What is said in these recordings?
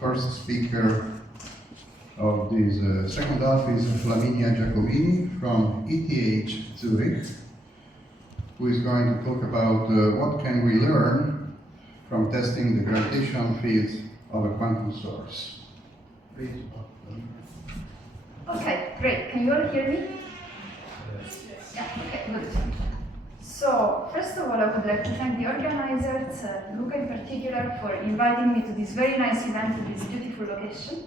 first speaker of this second half is Flaminia Giacomini from ETH Zurich, who is going to talk about what can we learn from testing the gravitational fields of a quantum source. Please. Okay, great. Can you all hear me? Yeah, okay, good. So, first of all, I would like to thank the organizers, Luca in particular, for inviting me to this very nice event in this beautiful location.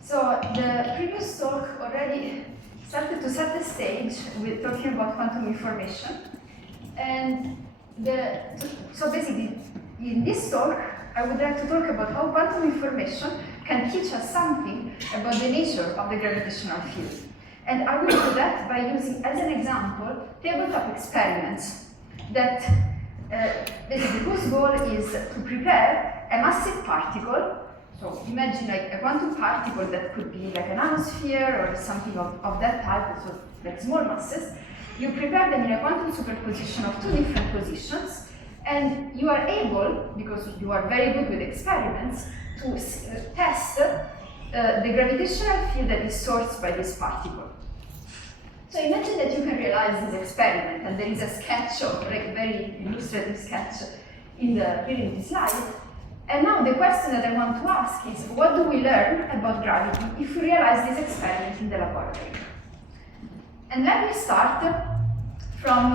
So, the previous talk already started to set the stage with talking about quantum information. And so basically, in this talk, I would like to talk about how quantum information can teach us something about the nature of the gravitational field. And I will do that by using, as an example, tabletop experiments that basically whose goal is to prepare a massive particle. So imagine like a quantum particle that could be like a nanosphere or something of that type, so like small masses. You prepare them in a quantum superposition of two different positions, and you are able, because you are very good with experiments, to test the gravitational field that is sourced by this particle. So imagine that you can realize this experiment, and there is a sketch, or like a very illustrative sketch here in this slide. And now the question that I want to ask is, what do we learn about gravity if we realize this experiment in the laboratory? And let me start from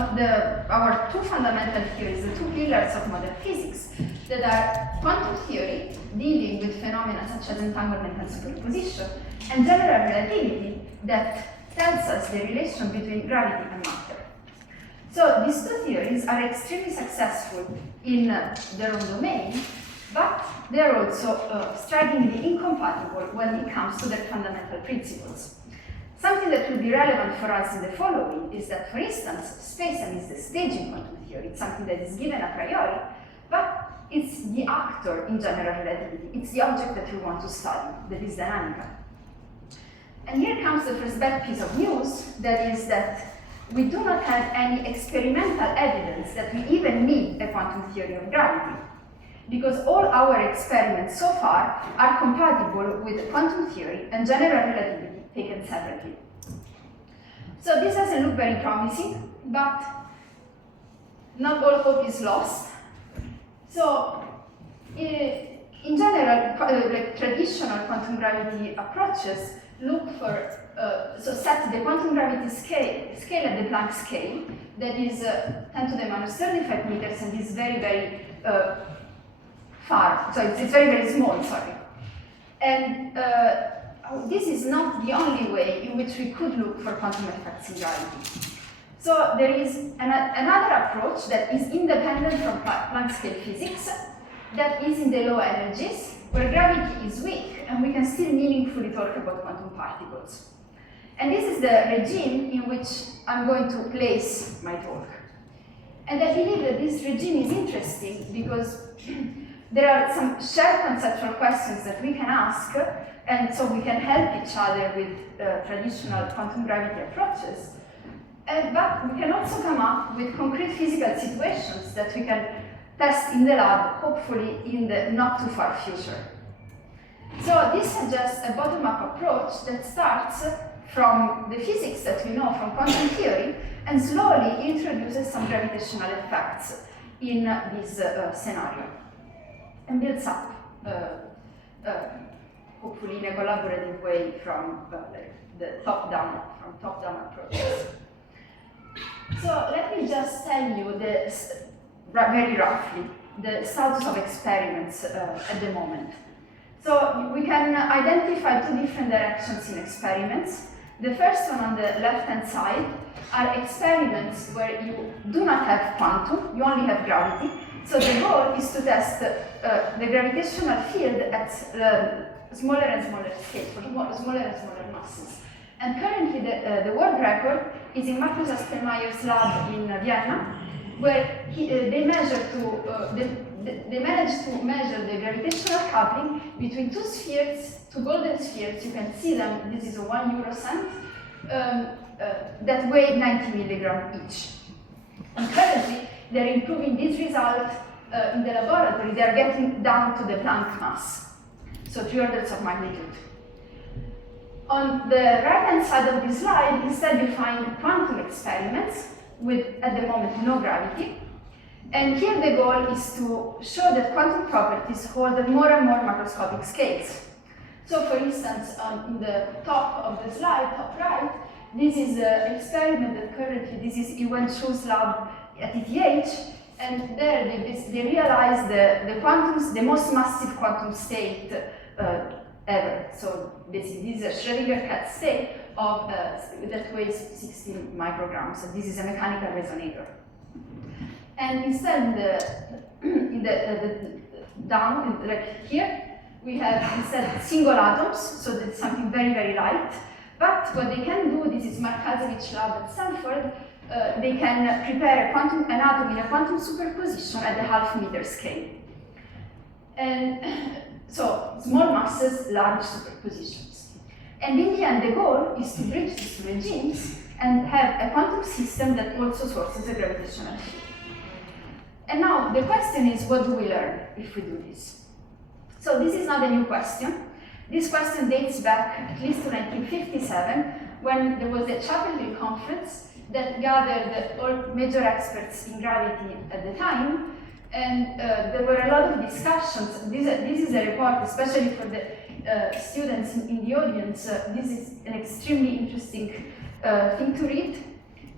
our two fundamental theories, the two pillars of modern physics, that are quantum theory, dealing with phenomena such as entanglement and superposition, and general relativity, that tells us the relation between gravity and matter. So these two theories are extremely successful in their own domain, but they are also strikingly incompatible when it comes to their fundamental principles. Something that will be relevant for us in the following is that, for instance, space-time is the stage in quantum theory. It's something that is given a priori, but it's the actor in general relativity. It's the object that we want to study, that is dynamical. And here comes the first bad piece of news, that is that we do not have any experimental evidence that we even need a quantum theory of gravity, because all our experiments so far are compatible with quantum theory and general relativity taken separately. So this doesn't look very promising, but not all hope is lost. So in general, like traditional quantum gravity approaches look for, so set the quantum gravity scale at the Planck scale, that is 10 to the minus 35 meters, and is very, very far, so it's very, very small, sorry. And this is not the only way in which we could look for quantum effects in gravity. So there is another approach that is independent from Planck scale physics, that is in the low energies, where gravity is weak, and we can still meaningfully talk about quantum particles. And this is the regime in which I'm going to place my talk. And I believe that this regime is interesting because there are some shared conceptual questions that we can ask, and so we can help each other with traditional quantum gravity approaches. But we can also come up with concrete physical situations that we can test in the lab, hopefully in the not too far future. So this suggests a bottom-up approach that starts from the physics that we know from quantum theory and slowly introduces some gravitational effects in this scenario, and builds up, hopefully in a collaborative way from the top-down approaches. So let me just tell you very roughly the status of experiments at the moment. So we can identify two different directions in experiments. The first one on the left-hand side are experiments where you do not have quantum, you only have gravity. So the goal is to test the gravitational field at smaller and smaller scales, for smaller and smaller masses. And currently the world record is in Markus Astelmayer's lab in Vienna, where they managed to measure the gravitational coupling between two spheres, two golden spheres. You can see them, this is a 1 euro cent, that weigh 90 milligrams each. And currently, they're improving this result in the laboratory. They're getting down to the Planck mass. so 3 orders of magnitude. On the right-hand side of this slide, instead you find quantum experiments with, at the moment, no gravity. And here the goal is to show that quantum properties hold more and more macroscopic scales. So for instance, in the top of the slide, top right, this is an experiment that currently, this is Yuan Chu's lab at ETH, and there they realized the most massive quantum state ever. So basically, this is a Schrödinger cat state of, that weighs 16 micrograms. So this is a mechanical resonator. And instead, down, like here, we have instead single atoms, so that's something very, very light. But what they can do, this is Markazevich lab at Stanford, they can prepare an atom in a quantum superposition at the half-meter scale. And so small masses, large superpositions. And in the end, the goal is to bridge these regimes and have a quantum system that also sources a gravitational field. And now the question is, what do we learn if we do this? So this is not a new question. This question dates back at least to 1957, when there was a Chapel Hill conference that gathered all major experts in gravity at the time, and there were a lot of discussions. This is a report, especially for the students in the audience. This is an extremely interesting thing to read,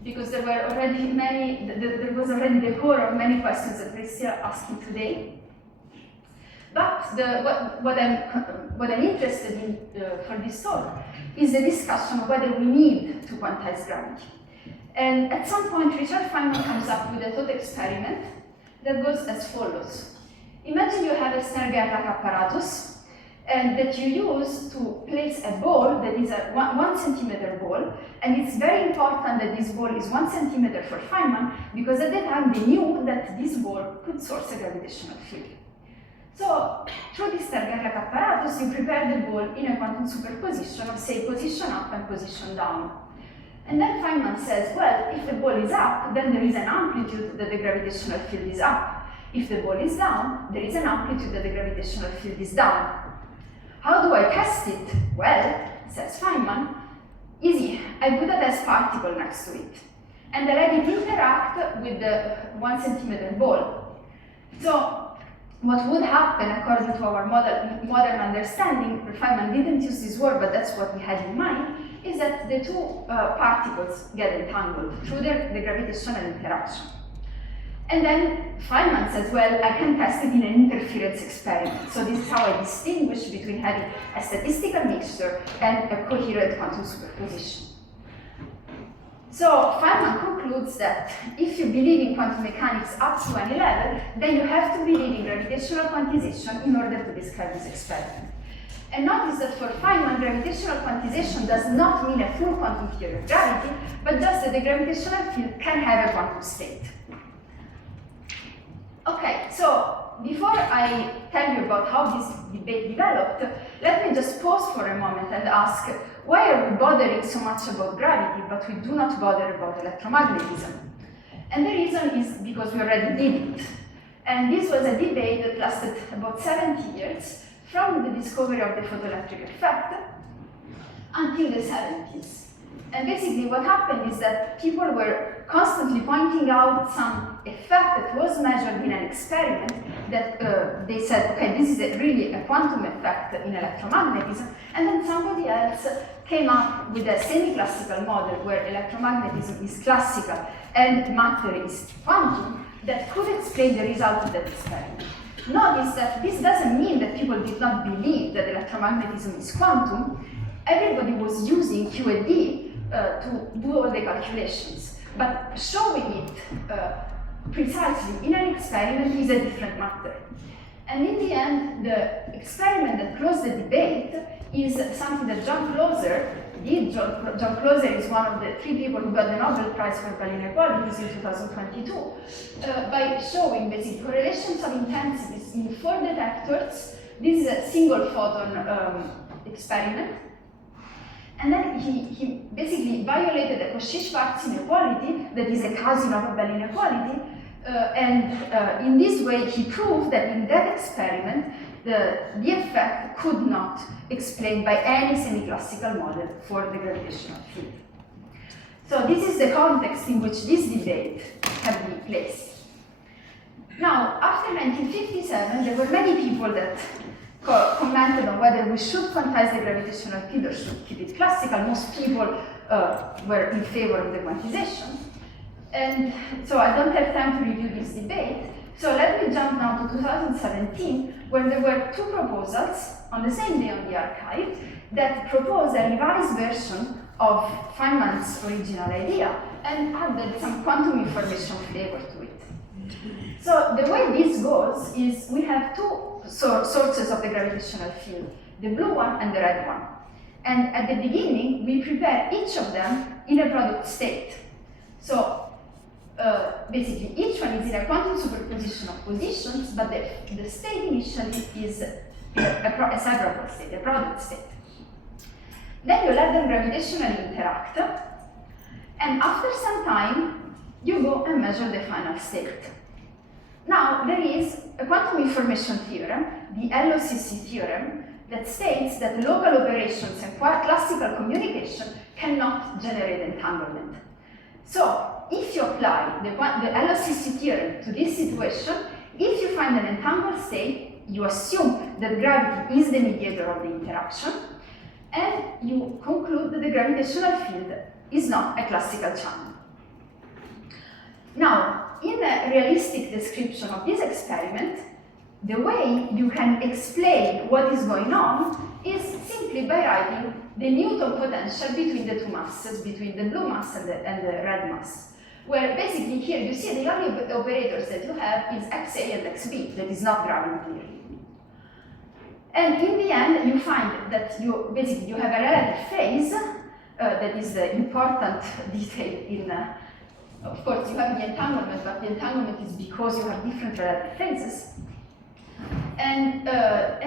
because there were already there was already the core of many questions that we're still asking today. But what I'm interested in for this talk is the discussion of whether we need to quantize gravity. And at some point, Richard Feynman comes up with a thought experiment that goes as follows. Imagine you have a snare-like apparatus and that you use to place a ball that is a 1 centimeter ball, and it's very important that this ball is 1 centimeter for Feynman, because at the time they knew that this ball could source a gravitational field. So, through this snare-like apparatus, you prepare the ball in a quantum superposition of, say, position up and position down. And then Feynman says, well, if the ball is up, then there is an amplitude that the gravitational field is up. If the ball is down, there is an amplitude that the gravitational field is down. How do I test it? Well, says Feynman, easy, I put a test particle next to it. And I let it interact with the 1 centimeter ball. So, what would happen, according to our modern understanding, Feynman didn't use this word, but that's what we had in mind, is that the two particles get entangled through the gravitational interaction. And then Feynman says, well, I can test it in an interference experiment. So this is how I distinguish between having a statistical mixture and a coherent quantum superposition. So Feynman concludes that if you believe in quantum mechanics up to any level, then you have to believe in gravitational quantization in order to describe this experiment. And notice that for Feynman, gravitational quantization does not mean a full quantum theory of gravity, but just that the gravitational field can have a quantum state. Okay, so before I tell you about how this debate developed, let me just pause for a moment and ask, why are we bothering so much about gravity, but we do not bother about electromagnetism? And the reason is because we already did it. And this was a debate that lasted about 70 years, from the discovery of the photoelectric effect until the 70s. And basically what happened is that people were constantly pointing out some effect that was measured in an experiment that they said, okay, this is really a quantum effect in electromagnetism, and then somebody else came up with a semi-classical model where electromagnetism is classical and matter is quantum that could explain the result of that experiment. Notice that this doesn't mean that people did not believe that electromagnetism is quantum. Everybody was using QED to do all the calculations, but showing it precisely in an experiment is a different matter. And in the end, the experiment that closed the debate is something that John Clauser did. John Clauser is one of the 3 people who got the Nobel Prize for Gaussian inequalities in 2022, by showing basic correlations of intensities in 4 detectors. This is a single photon experiment. And then he basically violated the Cauchy-Schwarz inequality, that is a quasi-Nobel inequality, and in this way he proved that in that experiment, the effect could not explain by any semi-classical model for the gravitational field. So this is the context in which this debate can be placed. Now, after 1957, there were many people that commented on whether we should quantize the gravitational field or should keep it classical. Most people were in favor of the quantization. And so I don't have time to review this debate. So let me jump now to 2017, when there were two proposals on the same day on the archive that proposed a revised version of Feynman's original idea and added some quantum information flavor to it. So the way this goes is we have two sources of the gravitational field, the blue one and the red one. And at the beginning, we prepare each of them in a product state. So basically, each one is in a quantum superposition of positions, but the state initially is a separable state, a product state. Then you let them gravitationally interact, and after some time, you go and measure the final state. Now, there is a quantum information theorem, the LOCC theorem, that states that local operations and classical communication cannot generate entanglement. So, if you apply the LOCC theorem to this situation, if you find an entangled state, you assume that gravity is the mediator of the interaction, and you conclude that the gravitational field is not a classical channel. Now, in a realistic description of this experiment, the way you can explain what is going on is simply by writing the Newton potential between the two masses, between the blue mass and the red mass. Where basically here you see the only operators that you have is XA and XB, that is not gravity clearly. And in the end, you find that you have a relative phase, that is the important detail in, of course, you have the entanglement, but the entanglement is because you have different relative phases. And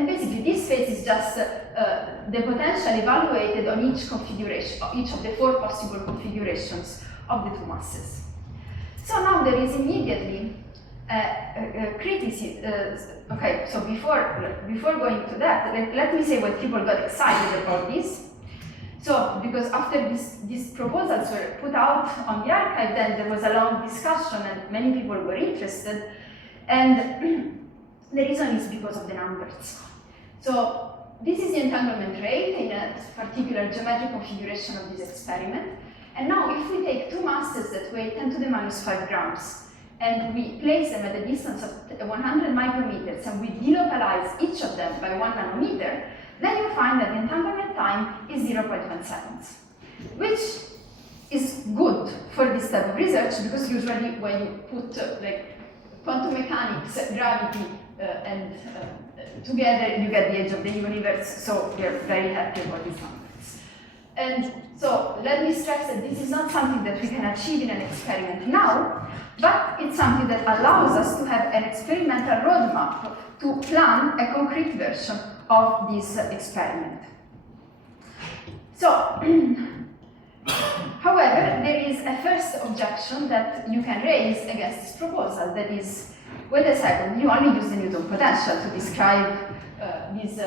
basically, this phase is just the potential evaluated on each configuration, each of the four possible configurations of the two masses. So now there is immediately criticism. Okay, so before going to that, let me say why people got excited about this. So, because after these proposals were put out on the archive, then there was a long discussion and many people were interested. And the reason is because of the numbers. So, this is the entanglement rate in a particular geometric configuration of this experiment. And now, if we take two masses that weigh 10 to the minus 5 grams, and we place them at a distance of 100 micrometers, and we delocalize each of them by 1 nanometer, then you find that the entanglement time is 0.1 seconds, which is good for this type of research, because usually when you put like quantum mechanics, gravity, and together you get the age of the universe, so we are very happy about these numbers. And so let me stress that this is not something that we can achieve in an experiment now, but it's something that allows us to have an experimental roadmap to plan a concrete version of this experiment. So, however, there is a first objection that you can raise against this proposal, that is, wait a second, you only use the Newton potential to describe this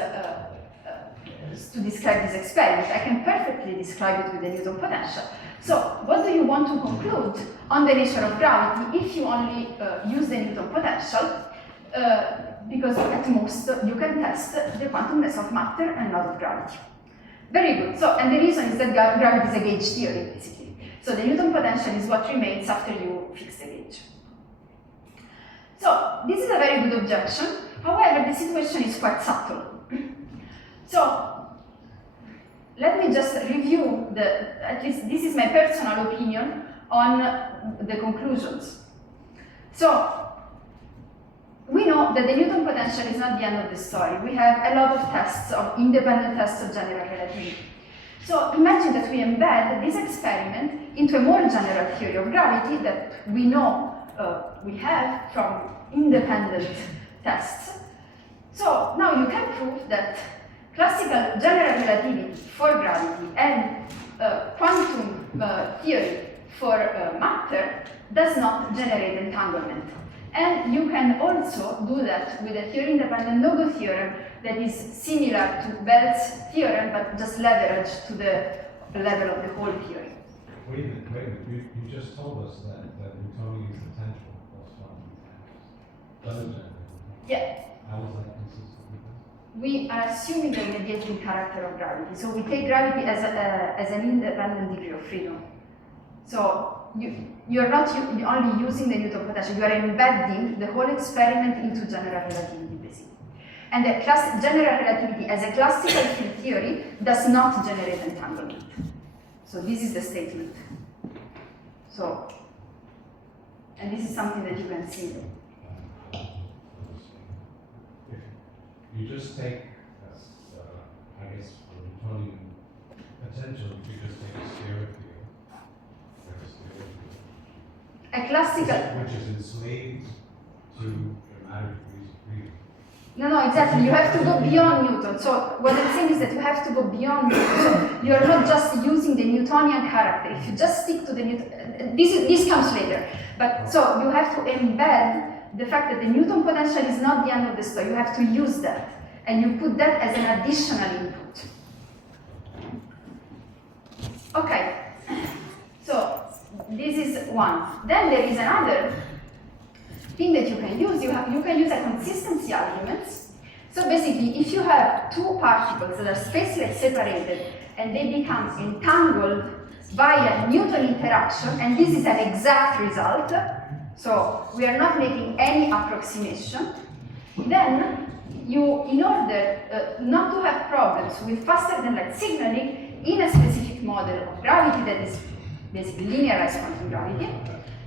experiment. I can perfectly describe it with the Newton potential. So, what do you want to conclude on the nature of gravity if you only use the Newton potential? Because at most you can test the quantumness of matter and not of gravity. Very good. So, and the reason is that gravity is a gauge theory, basically. So the Newton potential is what remains after you fix the gauge. So this is a very good objection. However, the situation is quite subtle. So let me just review at least this is my personal opinion on the conclusions. So we know that the Newton potential is not the end of the story. We have a lot of tests, of independent tests of general relativity. So imagine that we embed this experiment into a more general theory of gravity that we know we have from independent tests. So now you can prove that classical general relativity for gravity and quantum theory for matter does not generate entanglement. And you can also do that with a theory-independent no-go theorem that is similar to Bell's theorem, but just leveraged to the level of the whole theory. Wait a minute. You just told us that Newtonian is the tangible plus quantum mechanics. Yeah. How is that consistent with this? We are assuming the mediating character of gravity. So we take gravity as an independent degree of freedom. So you're not only using the Newton potential, you are embedding the whole experiment into general relativity, basically. And the general relativity as a classical field theory does not generate entanglement. So this is the statement. So, and this is something that you can see. If you just take, I guess, for Newtonian potential, you just take a spherical field. A classical... Which is enslaved to dramatic freedom. No, exactly. You have to go beyond Newton. So what I'm saying is that you have to go beyond Newton. So you're not just using the Newtonian character. If you just stick to the Newton... This comes later. But so you have to embed the fact that the Newton potential is not the end of the story. You have to use that. And you put that as an additional input. Okay. So this is one. Then there is another thing that you can use. You can use a consistency arguments. So basically, if you have two particles that are spatially separated and they become entangled via Newton interaction, and this is an exact result, so we are not making any approximation, then you, in order not to have problems with faster than light signaling in a specific model of gravity that is basically linearized quantum gravity,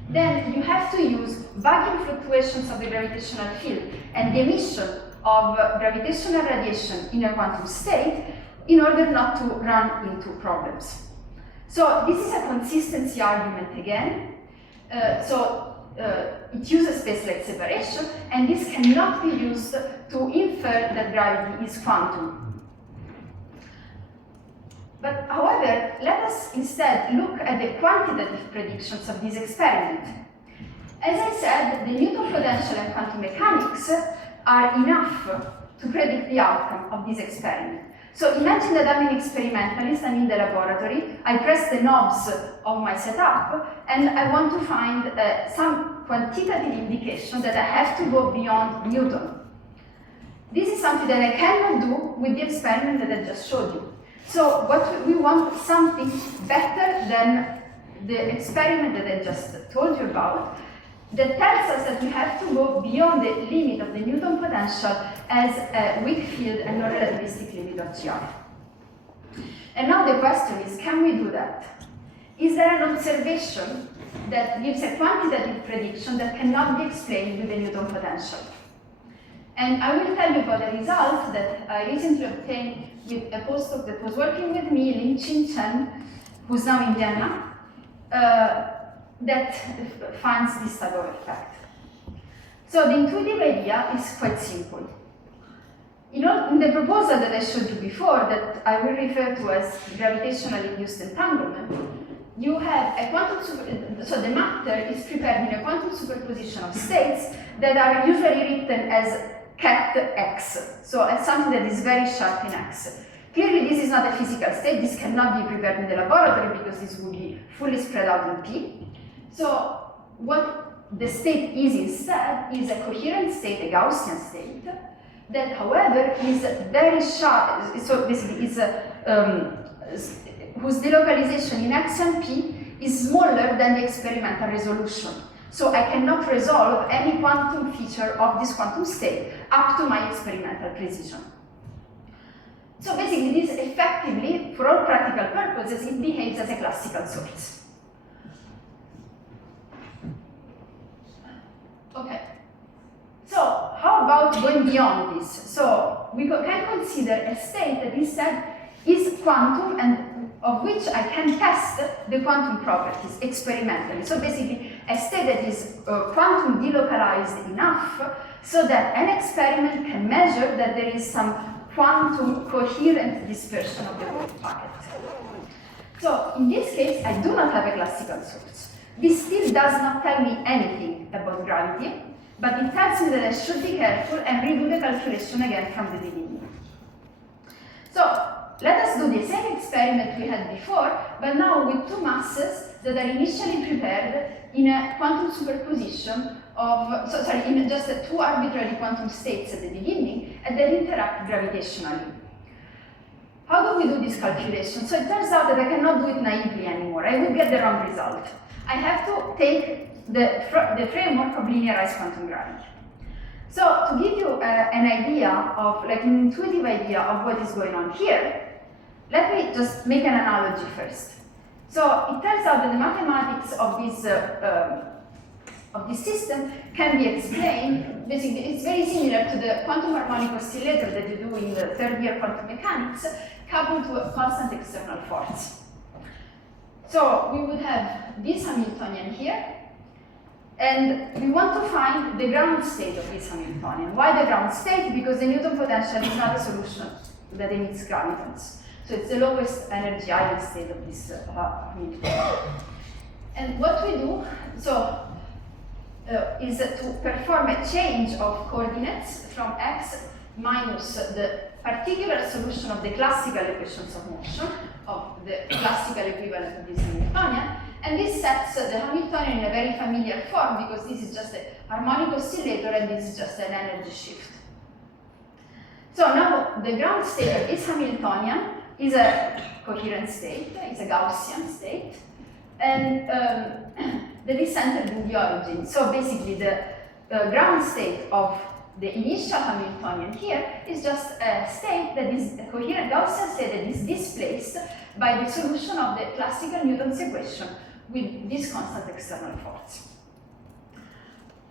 then you have to use vacuum fluctuations of the gravitational field and the emission of gravitational radiation in a quantum state in order not to run into problems. So this is a consistency argument again. It uses space-like separation, and this cannot be used to infer that gravity is quantum. But however, let us instead look at the quantitative predictions of this experiment. As I said, the Newton potential and quantum mechanics are enough to predict the outcome of this experiment. So imagine that I'm an experimentalist, I'm in the laboratory, I press the knobs of my setup, and I want to find some quantitative indication that I have to go beyond Newton. This is something that I cannot do with the experiment that I just showed you. So what we want something better than the experiment that I just told you about, that tells us that we have to go beyond the limit of the Newton potential as a weak field and non-relativistic limit of GR. And now the question is, can we do that? Is there an observation that gives a quantitative prediction that cannot be explained with the Newton potential? And I will tell you about a result that I recently obtained with a postdoc that was working with me, Lin-Chin Chen, who's now in Vienna, that finds this type of effect. So the intuitive idea is quite simple. In the proposal that I showed you before, that I will refer to as gravitationally induced entanglement, you have a quantum so the matter is prepared in a quantum superposition of states that are usually written as cat x, so as something that is very sharp in x. Clearly, this is not a physical state. This cannot be prepared in the laboratory because this would be fully spread out in P. So what the state is instead is a coherent state, a Gaussian state, that, however, is very sharp. So basically, is whose delocalization in x and p is smaller than the experimental resolution. So I cannot resolve any quantum feature of this quantum state up to my experimental precision. So basically, this effectively, for all practical purposes, it behaves as a classical source. Okay. So how about going beyond this? So we can consider a state that instead is quantum and of which I can test the quantum properties experimentally. So basically, a state that is quantum delocalized enough so that an experiment can measure that there is some quantum coherent dispersion of the wave packet. So in this case, I do not have a classical source. This still does not tell me anything about gravity, but it tells me that I should be careful and redo the calculation again from the beginning. So let us do the same experiment we had before, but now with two masses that are initially prepared in a quantum superposition of, in just two arbitrary quantum states at the beginning, and then interact gravitationally. How do we do this calculation? So it turns out that I cannot do it naively anymore. I will get the wrong result. I have to take the framework of linearized quantum gravity. So to give you an idea of, like an intuitive idea of what is going on here, let me just make an analogy first. So it turns out that the mathematics of this system can be explained, basically it's very similar to the quantum harmonic oscillator that you do in the third year quantum mechanics, coupled to a constant external force. So we would have this Hamiltonian here, and we want to find the ground state of this Hamiltonian. Why the ground state? Because the Newton potential is not a solution that emits gravitons. So it's the lowest energy island state of this Hamiltonian. And what we do, is to perform a change of coordinates from x minus the particular solution of the classical equations of motion, of the classical equivalent of this Hamiltonian, and this sets the Hamiltonian in a very familiar form because this is just a harmonic oscillator and this is just an energy shift. So now the ground state of this Hamiltonian is a coherent state, it's a Gaussian state, and that is centered in the origin. So basically the ground state of the initial Hamiltonian here is just a state that is a coherent Gaussian state that is displaced by the solution of the classical Newton's equation with this constant external force.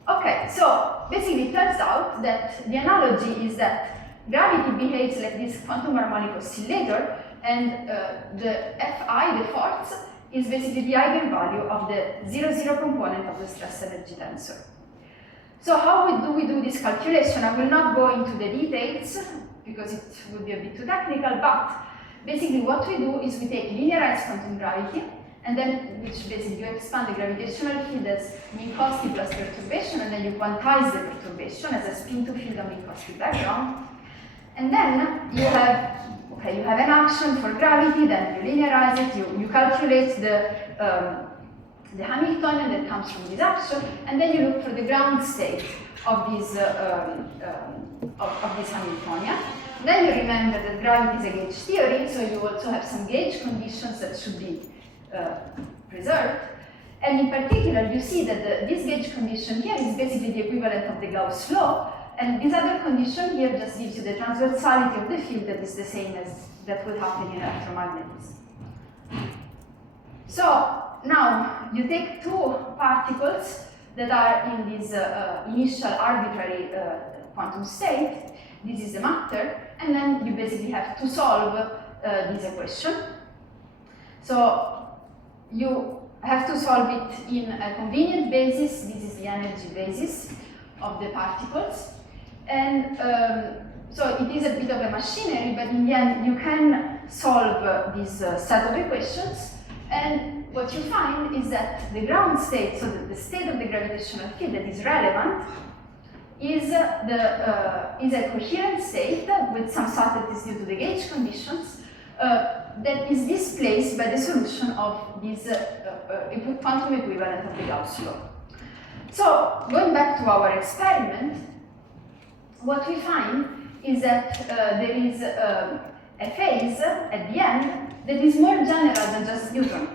Okay, so basically it turns out that the analogy is that gravity behaves like this quantum harmonic oscillator, and the Fi, the force, is basically the eigenvalue of the 0,0 component of the stress energy tensor. So how do we do this calculation? I will not go into the details because it would be a bit too technical, but basically what we do is we take linearized quantum gravity, and then which basically you expand the gravitational field as Minkowski plus perturbation, and then you quantize the perturbation as a spin to field on Minkowski background. And then you have an action for gravity, then you linearize it, you calculate the Hamiltonian that comes from this action, and then you look for the ground state of this Hamiltonian. Then you remember that gravity is a gauge theory, so you also have some gauge conditions that should be preserved. And in particular, you see that this gauge condition here is basically the equivalent of the Gauss law, and this other condition here just gives you the transversality of the field that is the same as that would happen in electromagnetism. So now you take two particles that are in this initial arbitrary quantum state. This is the matter, and then you basically have to solve this equation. So you have to solve it in a convenient basis. This is the energy basis of the particles. And so it is a bit of a machinery, but in the end you can solve this set of equations. And what you find is that the ground state, so the state of the gravitational field that is relevant, is a coherent state with some subtleties due to the gauge conditions that is displaced by the solution of this quantum equivalent of the Gauss law. So going back to our experiment, what we find is that there is a phase at the end that is more general than just Newton.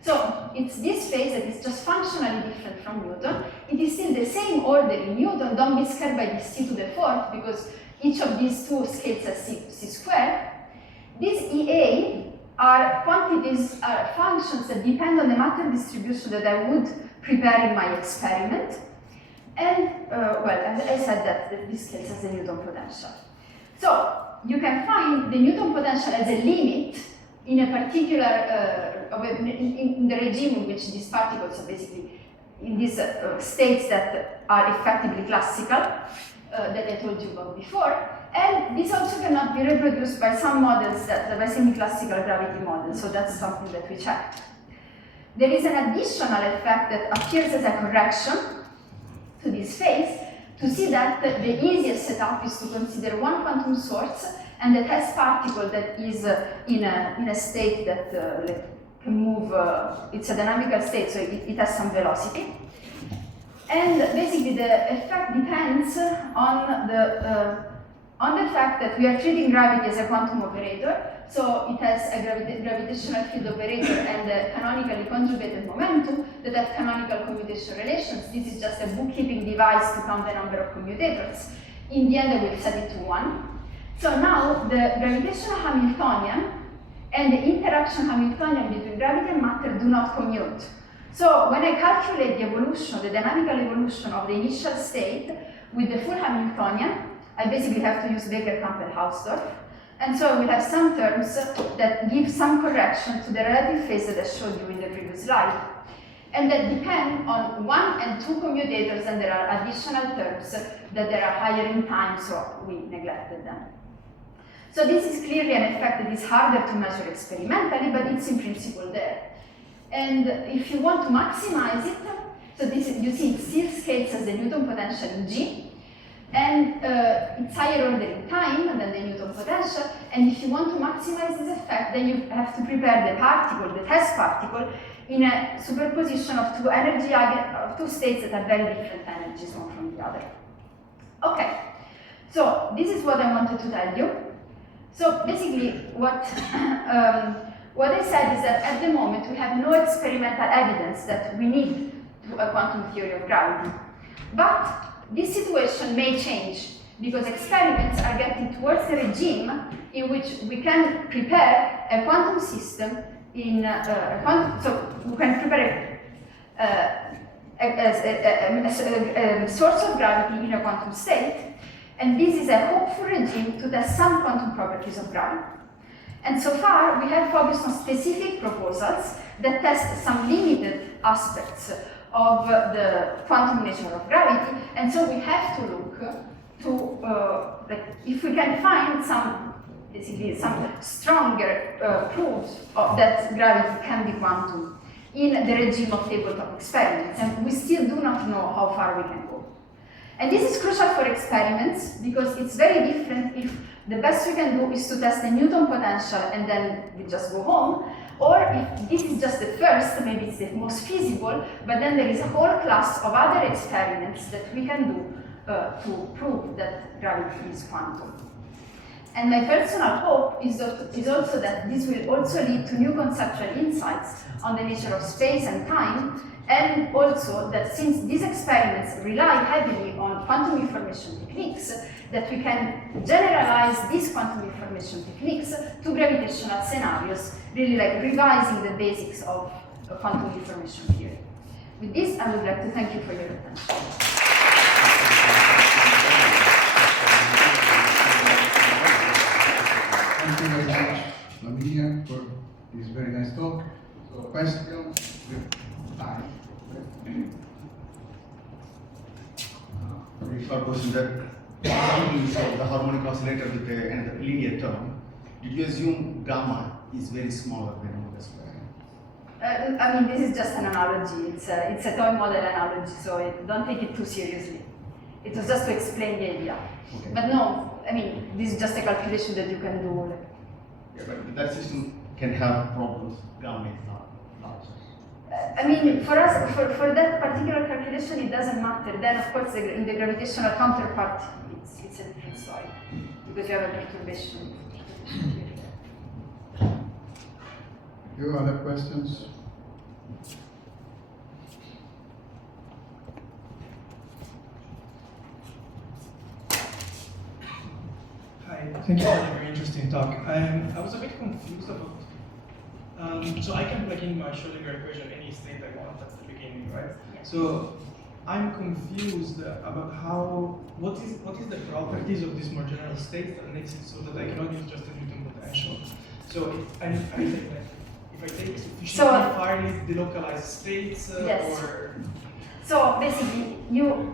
So it's this phase that is just functionally different from Newton. It is still the same order in Newton. Don't be scared by this c to the fourth, because each of these two scales has c squared. These EA are quantities, are functions that depend on the matter distribution that I would prepare in my experiment. And, well, as I said, that this scales has a Newton potential. So you can find the Newton potential as a limit in a particular, in the regime in which these particles are basically in these states that are effectively classical, that I told you about before. And this also cannot be reproduced by some models that by semi-classical gravity models, so that's something that we checked. There is an additional effect that appears as a correction to this phase, to see that the easiest setup is to consider one quantum source and the test particle that is in a state that can move, it's a dynamical state, so it has some velocity. And basically the effect depends on the fact that we are treating gravity as a quantum operator, so it has a gravitational field operator and a canonically conjugated momentum that have canonical commutation relations. This is just a bookkeeping device to count the number of commutators. In the end, I will set it to 1. So now the gravitational Hamiltonian and the interaction Hamiltonian between gravity and matter do not commute. So when I calculate the evolution, the dynamical evolution of the initial state with the full Hamiltonian, I basically have to use Baker-Campbell-Hausdorff. And so I will have some terms that give some correction to the relative phase that I showed you in the previous slide. And that depend on 1 and 2 commutators, and there are additional terms that they are higher in time, so we neglected them. So this is clearly an effect that is harder to measure experimentally, but it's in principle there. And if you want to maximize it, so this is, you see it still scales as the Newton potential in G, and it's higher order in time than the Newton potential, and if you want to maximize this effect, then you have to prepare the particle, the test particle, in a superposition of two states that have very different energies one from the other. Okay, so this is what I wanted to tell you. So basically what I said is that at the moment we have no experimental evidence that we need a quantum theory of gravity. But this situation may change because experiments are getting towards a regime in which we can prepare a quantum system in so we can prepare a source of gravity in a quantum state, and this is a hopeful regime to test some quantum properties of gravity. And so far, we have focused on specific proposals that test some limited aspects of the quantum nature of gravity, and so we have to look to if we can find some stronger proofs of that gravity can be quantum in the regime of tabletop experiments, and we still do not know how far we can go. And this is crucial for experiments because it's very different if the best we can do is to test the Newton potential and then we just go home, or if this is just the first, maybe it's the most feasible, but then there is a whole class of other experiments that we can do to prove that gravity is quantum. And my personal hope is also that this will also lead to new conceptual insights on the nature of space and time, and also that since these experiments rely heavily on quantum information techniques, that we can generalize these quantum information techniques to gravitational scenarios, really like revising the basics of quantum information theory. With this, I would like to thank you for your attention. Thank you very much, Flaminia, for this very nice talk. So, questions with time. Very short question that you saw the harmonic oscillator with another linear term. Did you assume gamma is very smaller than omega square? I mean, this is just an analogy. It's a toy model analogy, so don't take it too seriously. It was just to explain the idea. Okay. But no, I mean, this is just a calculation that you can do. Yeah, but that system can have problems. Gamma is not larger. I mean, for us, for that particular calculation, it doesn't matter. Then, of course, in the gravitational counterpart, it's a different story because you have a perturbation. You other questions? Hi, thank you for the very interesting talk. I was a bit confused about. So I can plug in my Schrödinger equation any state I want at the beginning, right? So I'm confused about what is the properties of this more general state that makes it so that I cannot use just a Newton potential. So if I take sufficiently finely delocalized states, Yes. or So basically, you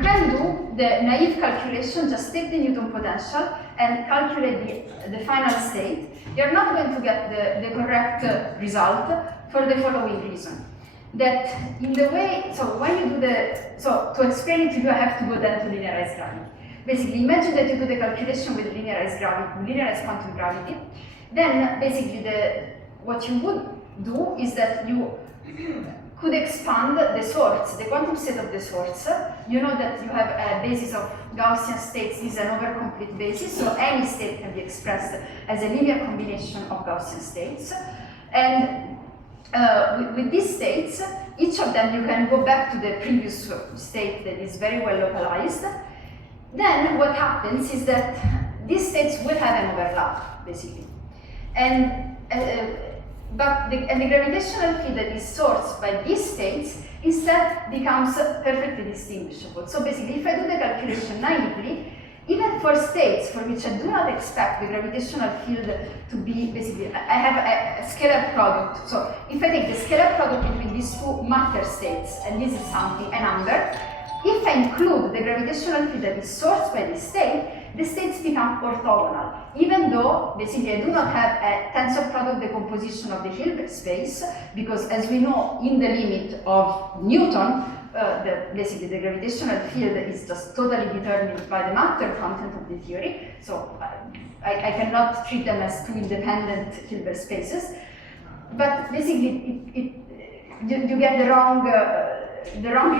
can do the naive calculation, just take the Newton potential and calculate the final state. You're not going to get the correct result for the following reason. that in the way, so when you do so to explain it to you, I have to go then to linearized gravity. Basically, imagine that you do the calculation with linearized gravity, linearized quantum gravity. Then basically what you would do is that you could expand the sorts, the quantum state of the sorts. You know that you have a basis of Gaussian states. This is an overcomplete basis, so any state can be expressed as a linear combination of Gaussian states. And with these states, each of them you can go back to the previous state that is very well localized. Then what happens is that these states will have an overlap, basically. And the gravitational field that is sourced by these states instead becomes perfectly distinguishable. So basically, if I do the calculation naively, even for states for which I do not expect the gravitational field to be, basically, I have a scalar product. So if I take the scalar product between these two matter states, and this is something, a number, if I include the gravitational field that is sourced by this state, the states become orthogonal, even though basically I do not have a tensor product decomposition of the Hilbert space, because as we know, in the limit of Newton, basically the gravitational field is just totally determined by the matter content of the theory, so I cannot treat them as two independent Hilbert spaces. But basically, you get the wrong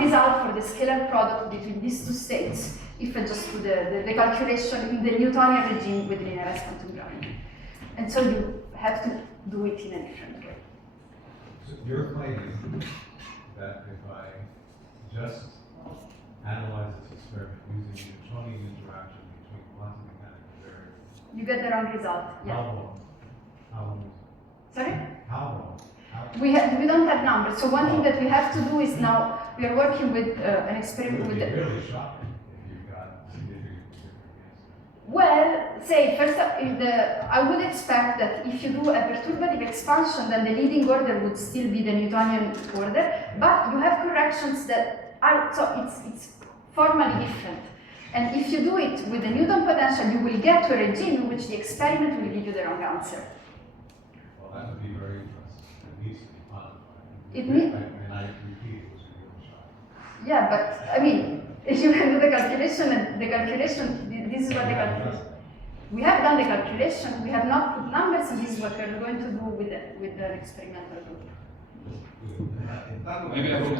result for the scalar product between these two states if I just do the calculation in the Newtonian regime with linearized quantum gravity. And so you have to do it in a different way. So your claim is that if I just analyze this experiment using the Newtonian interaction between quantum mechanical variables, You get the wrong result. Yeah. how long? Sorry? How long? We don't have numbers. So one thing that we have to do is now we are working with an experiment with It would the. be really shocking if you got significant different Well, say first up, I would expect that if you do a perturbative expansion, then the leading order would still be the Newtonian order, but you have corrections that are so it's formally different. And if you do it with the Newton potential, you will get to a regime in which the experiment will give you the wrong answer. Well, that would be very interesting. It needs to be quantified. It needs. And I repeat, it was a real shock. Yeah, but I mean, if you can do the calculation, and the calculation, this is what the calculation. We have done the calculation. We have not put numbers, and this is what we're going to do with the experimental group. Maybe I will.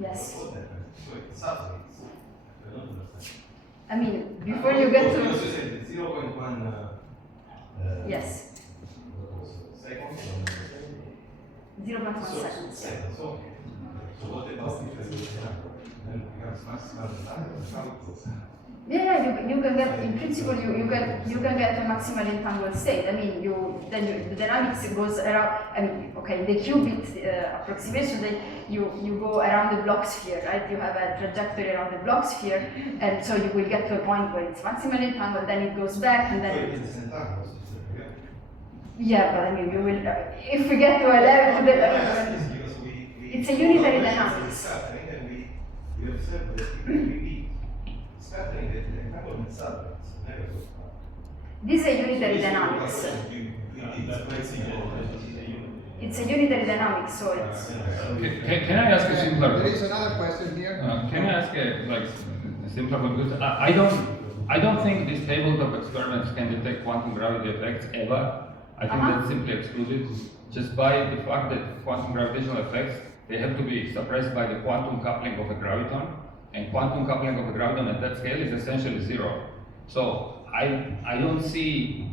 Yes. So it's substance. I don't understand. I mean, before you get You also to. said 0.1 Yes. seconds. 0.1 seconds. Seconds, okay. So what about if then it becomes maximal calculus? Yeah, you can get, in principle, you can get a maximal entangled state. I mean, the dynamics goes around. I mean, okay, the qubit approximation, then you go around the Bloch sphere, right? You have a trajectory around the Bloch sphere, and so you will get to a point where it's maximal entangled, then it goes back, and then. It's entangled. Yeah, but I mean, you will. If we get to a level, it's a unitary dynamics. Scattering, and we observe that it repeats. Scattering, the entanglement subjects never goes back. This is a unitary dynamics. It's a unitary dynamics, so it's. Can I ask a simpler? There is another question here. Can I ask a simpler one? Because I don't think this tabletop experiments can detect quantum gravity effects ever. I think that's simply excluded just by the fact that quantum gravitational effects, they have to be suppressed by the quantum coupling of a graviton, and quantum coupling of a graviton at that scale is essentially zero. So I don't see,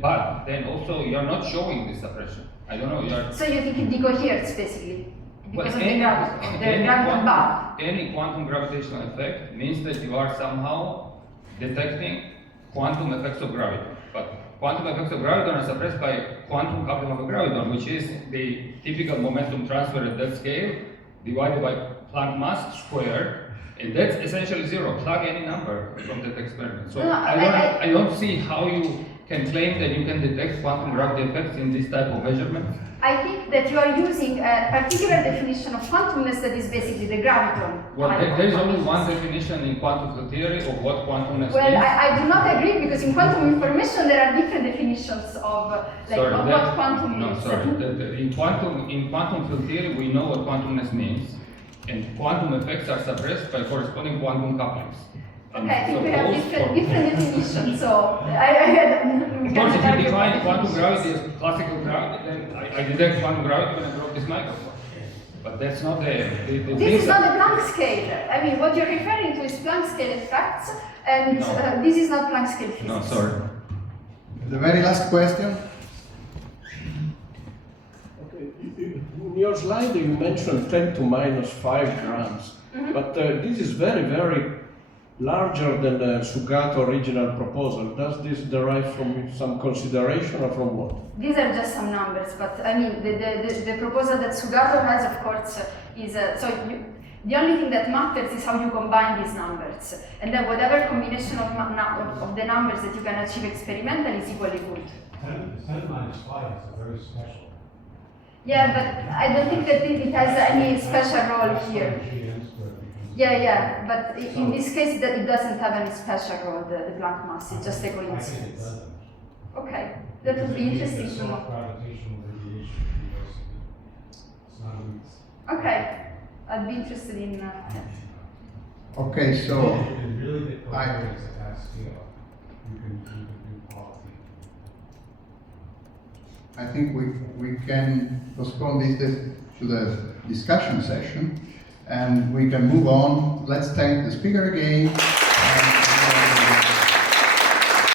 but then also you're not showing this suppression. I don't know. So you think it decoheres basically because of the graviton bar? Any quantum gravitational effect means that you are somehow detecting quantum effects of gravity. But quantum effects of graviton are suppressed by quantum coupling of a graviton, which is the typical momentum transfer at that scale divided by Planck mass squared, And that's essentially zero. Plug any number from that experiment. So No, I don't see how you can claim that you can detect quantum gravity effects in this type of measurement. I think that you are using a particular definition of quantumness that is basically the graviton. Well, type of there is only quantumness. one definition in quantum field theory of what quantumness Well, means. I do not agree because in quantum information there are different definitions of what quantum no, is. sorry. In quantum field theory, we know what quantumness means, and quantum effects are suppressed by corresponding quantum couplings. And Okay, I think we have suppose for- different definitions, so Of course, if you define quantum gravity as classical gravity, then I detect quantum gravity when I broke this microphone. But that's not the This is not the Planck scale. I mean, what you're referring to is Planck scale effects, and No. this is not Planck scale physics. No, sorry. The very last question. Okay. In your slide, you mentioned 10 to minus 5 grams, but this is very, very larger than the Sugato original proposal. Does this derive from some consideration or from what? These are just some numbers, but I mean, the proposal that Sugato has, of course, is the only thing that matters is how you combine these numbers, and then whatever combination of the numbers that you can achieve experimentally is equally good. 10 minus 5 is a very special. Yeah, but I don't think that it has any special role here. Yeah, but in this case, that it doesn't have any special role, the Planck mass, it's just a I think it coincidence. doesn't. Okay, that would be interesting to Soft know. gravitational radiation because it's not a Okay, I'd be interested in Okay, so You can really get I- coherence at that scale. You can do quality. I think we can postpone this to the discussion session and we can move on. Let's thank the speaker again.